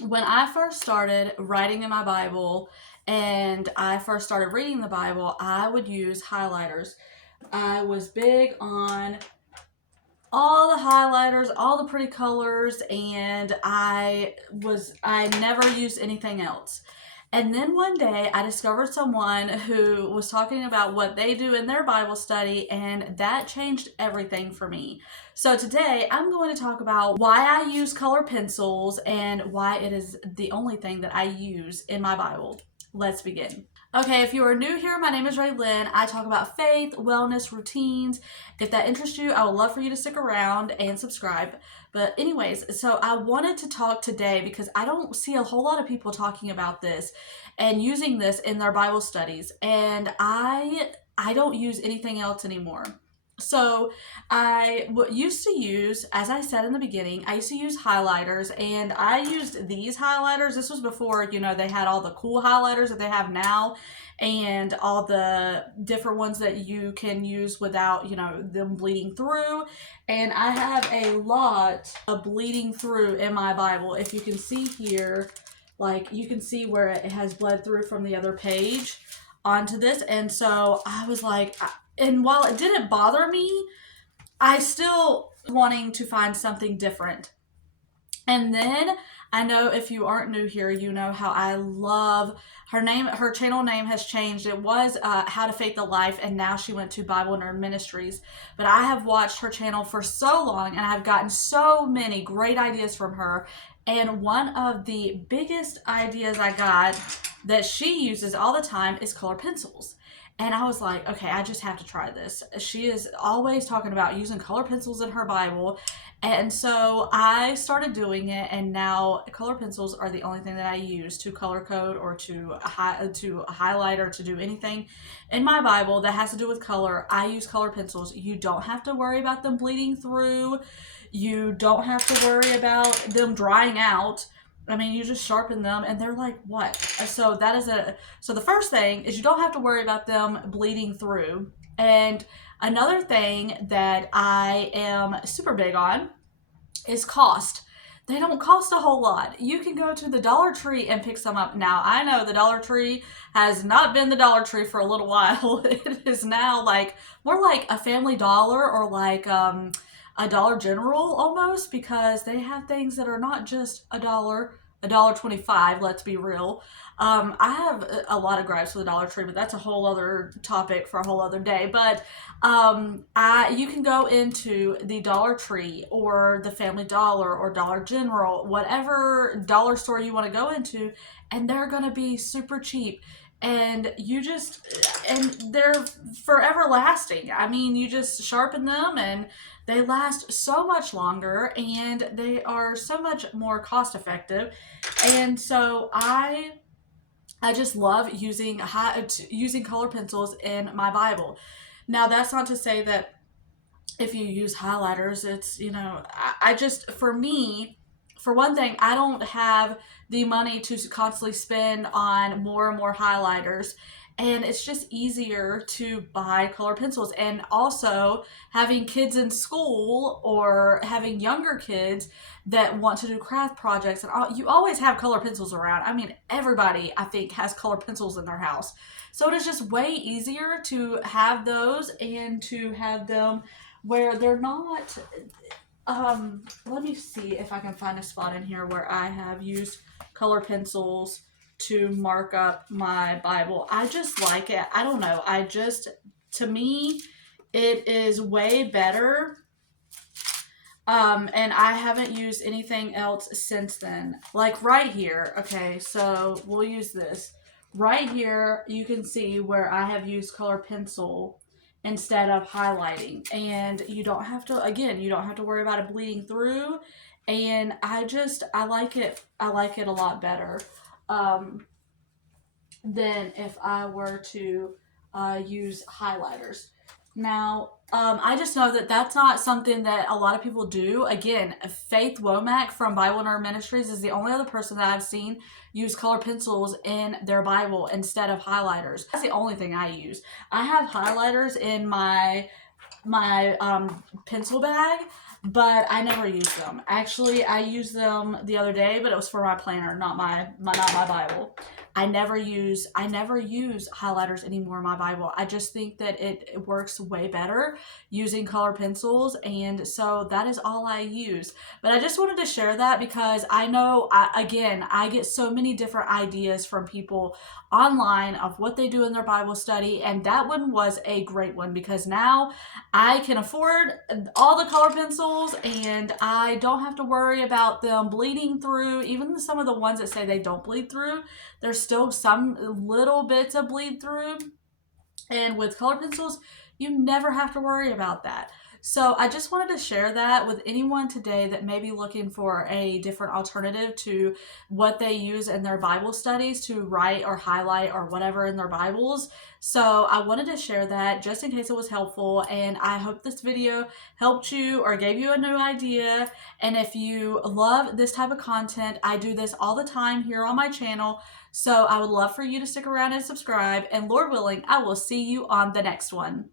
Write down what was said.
when I first started writing in my Bible and I first started reading the Bible, I would use highlighters. I was big on all the highlighters, all the pretty colors, and I never used anything else. And then one day I discovered someone who was talking about what they do in their Bible study, and that changed everything for me. So today I'm going to talk about why I use color pencils and why it is the only thing that I use in my Bible. Let's begin. Okay, if you are new here, my name is Raylynn. I talk about faith, wellness, routines. If that interests you, I would love for you to stick around and subscribe. But anyways, so I wanted to talk today because I don't see a whole lot of people talking about this and using this in their Bible studies. And I don't use anything else anymore. So I used to use, as I said in the beginning, I used to use highlighters, and I used these highlighters. This was before, they had all the cool highlighters that they have now and all the different ones that you can use without, them bleeding through. And I have a lot of bleeding through in my Bible. If you can see here, like you can see where it has bled through from the other page onto this. And so I was like, and while it didn't bother me, I still wanting to find something different. And then I know if you aren't new here, you know how I love her name. Her channel name has changed. It was How to Faith the Life, and now she went to Bible Nerd Ministries. But I have watched her channel for so long, and I've gotten so many great ideas from her. And one of the biggest ideas I got that she uses all the time is color pencils. And I was like, okay, I just have to try this. She is always talking about using color pencils in her Bible. And so I started doing it, and now color pencils are the only thing that I use to color code or to highlight or to do anything in my Bible that has to do with color. I use color pencils. You don't have to worry about them bleeding through. You don't have to worry about them drying out. I mean, you just sharpen them, and they're like what? So that is so the first thing is you don't have to worry about them bleeding through. And another thing that I am super big on is cost. They don't cost a whole lot. You can go to the Dollar Tree and pick some up. Now, I know the Dollar Tree has not been the Dollar Tree for a little while. It is now like more like a Family Dollar or like a Dollar General almost, because they have things that are not just $1.25, let's be real. I have a lot of gripes with the Dollar Tree, but that's a whole other topic for a whole other day. But you can go into the Dollar Tree or the Family Dollar or Dollar General, whatever dollar store you want to go into, and they're going to be super cheap. And they're forever lasting. I mean, you just sharpen them and they last so much longer, and they are so much more cost effective. And so I just love using color pencils in my Bible. Now, that's not to say that if you use highlighters, it's, I just, for me, for one thing, I don't have the money to constantly spend on more and more highlighters. And it's just easier to buy color pencils. And also, having kids in school or having younger kids that want to do craft projects, and you always have color pencils around. I mean, everybody, I think, has color pencils in their house. So it is just way easier to have those and to have them where they're not. Let me see if I can find a spot in here where I have used color pencils to mark up my Bible. I just like it. I don't know. To me, it is way better. And I haven't used anything else since then. Like right here. Okay, so we'll use this. Right here, you can see where I have used color pencil instead of highlighting. And you don't have to worry about it bleeding through. And I like it. I like it a lot better than if I were to use highlighters. Now, I just know that that's not something that a lot of people do. Again, Faith Womack from Bible Nerd Ministries is the only other person that I've seen use color pencils in their Bible instead of highlighters. That's the only thing I use. I have highlighters in my pencil bag, but I never use them. Actually, I used them the other day, but it was for my planner, not my Bible. I never use highlighters anymore in my Bible. I just think that it works way better using color pencils, and so that is all I use. But I just wanted to share that because I know, I get so many different ideas from people online of what they do in their Bible study, and that one was a great one because now I can afford all the color pencils and I don't have to worry about them bleeding through. Even some of the ones that say they don't bleed through, there's still some little bits of bleed through. And with color pencils, you never have to worry about that. So I just wanted to share that with anyone today that may be looking for a different alternative to what they use in their Bible studies to write or highlight or whatever in their Bibles. So I wanted to share that just in case it was helpful, and I hope this video helped you or gave you a new idea. And if you love this type of content, I do this all the time here on my channel. So I would love for you to stick around and subscribe, and Lord willing, I will see you on the next one.